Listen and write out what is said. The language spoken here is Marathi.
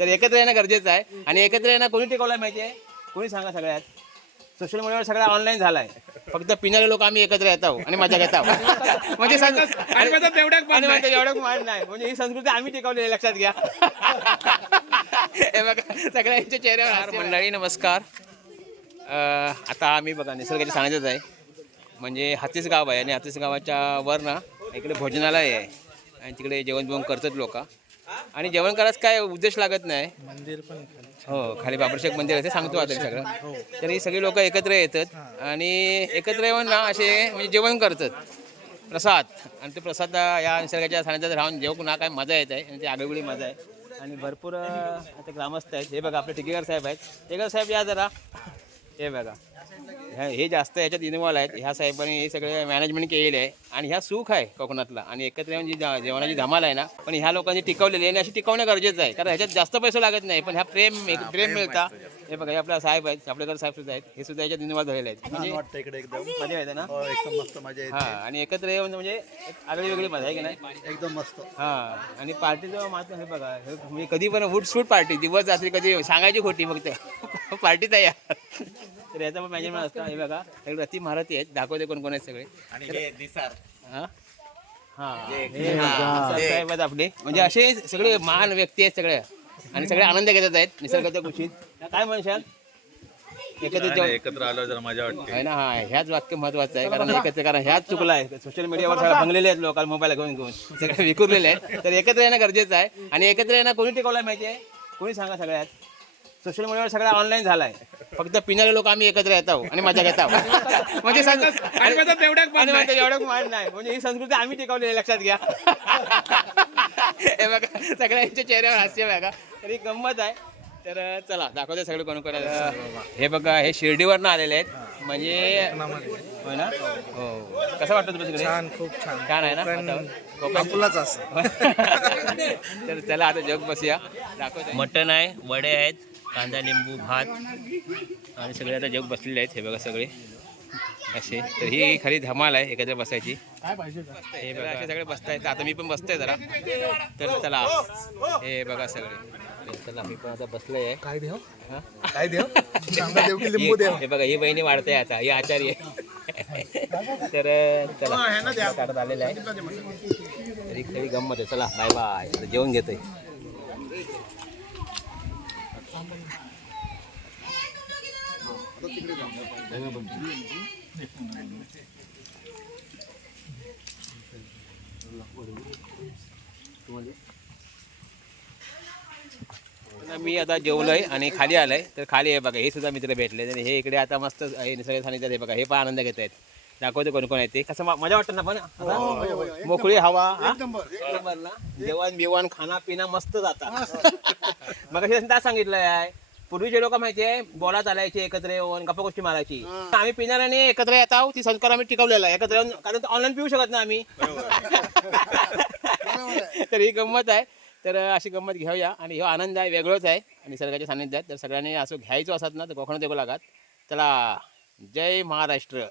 तर एकत्र येणं गरजेचं आहे. आणि एकत्र येणं कोणी टिकवलं माहिती आहे? कोणी सांगा सगळ्यात? सोशल मीडियावर सगळं ऑनलाईन झालाय. फक्त पिणारे लोक आम्ही एकत्र येतो आणि मजा घेतो. म्हणजे एवढं मान नाही, म्हणजे ही संस्कृती आम्ही टिकवली आहे, लक्षात घ्या. हे बघा सगळ्यांच्या चेहऱ्यावर. मंडळी नमस्कार. आता आम्ही बघा निसर्गाच्या सानिध्यात आहे. म्हणजे हातीस गाव आहे आणि हातीस गावाच्या वर ना इकडे भोजनालय आहे आणि तिकडे जेवण बिवण करतात लोक. आणि जेवण करायचं काय उद्देश लागत नाही. मंदिर पण हो, खाली बाबरशेख मंदिर आहे ते सांगतो आता सगळं. तर ही सगळी लोक एकत्र येतात आणि एकत्र येऊन ना असे म्हणजे जेवण करतात, प्रसाद. आणि ते प्रसाद या निसर्गाच्या सानिध्यात राहून जेवण ना काय मजा येत आहे आणि ती आगळीवेगळी मजा आहे. आणि भरपूर आता ग्रामस्थ आहेत. हे बघा आपले टिकेकर साहेब आहेत. टिकेकर साहेब या जरा. हे बघा हे जास्त याच्यात इन्व्हॉल्व आहेत. ह्या साहेबांनी हे सगळे मॅनेजमेंट केलेले आहे आणि ह्या सुख आहे कोकणातला. आणि एकत्र येऊन जी जेवणाची धमाल आहे ना, पण ह्या लोकांनी टिकवलेली आहे आणि अशी टिकवणं गरजेचं आहे. कारण ह्याच्यात जास्त पैसे लागत नाही, पण ह्या प्रेम मिळतात. हे बघा हे आपला साहेब आहेत, चापलेकर साहेब सुद्धा आहेत. हे सुद्धा याच्यात इन्व्हॉल्व झालेले आहेत. म्हणजे इकडे एकदम मजा येते ना. एकदम मस्त मजा येते. हां, आणि एकत्र येऊन म्हणजे एक आगळी वेगळी मजा आहे की नाही. एकदम मस्त. हां, आणि पार्टीचं मात्र हे बघा म्हणजे कधी पण उठसूट पार्टी, दिवस रात्री कधी सांगायची खोटी फक्त पार्टीत आहे या. तर याचा पण मॅनेजमेंट असतं. हे बघा सगळे रती महारथी आहेत, दाखवते कोण कोण आहेत सगळे. हां हां, हे साहेब आहेत आपले. म्हणजे असे सगळे महान व्यक्ती आहेत सगळे आणि सगळे आनंद घेतात आहेत निसर्गाच्या कुशीत. काय म्हणशाल? एकत्र आलो जरा मजा वाटते आहे ना. हा, ह्याच वाक्य महत्वाचं आहे. कारण एकत्र, कारण ह्याच चुकला आहे. सोशल मीडियावर सगळं भंगलेले आहेत लोक, मोबाईल घेऊन सगळे विखुरलेले आहेत. तर एकत्र येणं गरजेचं आहे. आणि एकत्र येणं कोणी टिकवलं माहिती आहे? कोणी सांगा सगळ्यात? सोशल मीडियावर सगळं ऑनलाईन झालाय. फक्त पिणारे लोक आम्ही एकत्र येतो आणि मजा घेतो. म्हणजे एवढं मान नाही, म्हणजे ही संस्कृती आम्ही टिकवली आहे, लक्षात घ्या. हे बघा सगळ्यांच्या चेहऱ्यावर हास्य बघा. तर ही गंमत आहे. तर चला दाखवते सगळे कोण कोण. हे बघा हे शिर्डीवरनं आलेले आहेत. म्हणजे होय ना. हो, कसं वाटतं तुला तिकडे? छान, खूप छान. छान आहे ना. आपलाच असं. तर चला आता जग बसूया. दाखवते. मटण आहे, वडे आहेत, कांदा लिंबू भात आणि सगळे आता जग बसलेले आहेत. हे बघा सगळे असे. तर ही खरी धमाल आहे एकत्र बसायची. हे बघा असे सगळे बसतायत. आता मी पण बसतोय जरा. तर चला हे बघा सगळे. चला मी पण आता बसलोय आहे. काय देव? हां, काय देव? कांदा देव की लिंबू देव? हे बघा ही बहिणी वाढते आता, ही आचार्य आहे. तर चला काढत आलेलं आहे. तरी खरी गंमत आहे. चला बाय बाय. जेवण घेतोय. मी आता जेवलोय आणि खाली आलोय. तर खाली आहे बघा हे सुद्धा मित्र भेटले आणि हे इकडे आता मस्त निसर्ग सानिध्यात आहे बघा. हे पण आनंद घेत आहेत. दाखवते कोण कोण आहे ते. कसं मजा वाटतं ना. पण मोकळी हवा ना, जेवण बिवण खाना पिना मस्त जातात. मग काय सांगितलंय आहे, पूर्वीचे लोक माहिती आहे बोला चालायचे एकत्र येऊन गप्पा गोष्टी मारायची. आम्ही पिणाऱ्याने एकत्र येत आहोत. ती संस्कार आम्ही टिकवलेला आहे एकत्र येऊन, कारण ऑनलाईन पिऊ शकत ना आम्ही. तर ही गंमत आहे. तर अशी गंमत घेऊया आणि हा आनंद आहे, वेगळंच आहे निसर्गाच्या सानिध्यात. तर सगळ्यांनी असं घ्यायचं असत ना तर कोकणात येऊ लागत. चला जय महाराष्ट्र.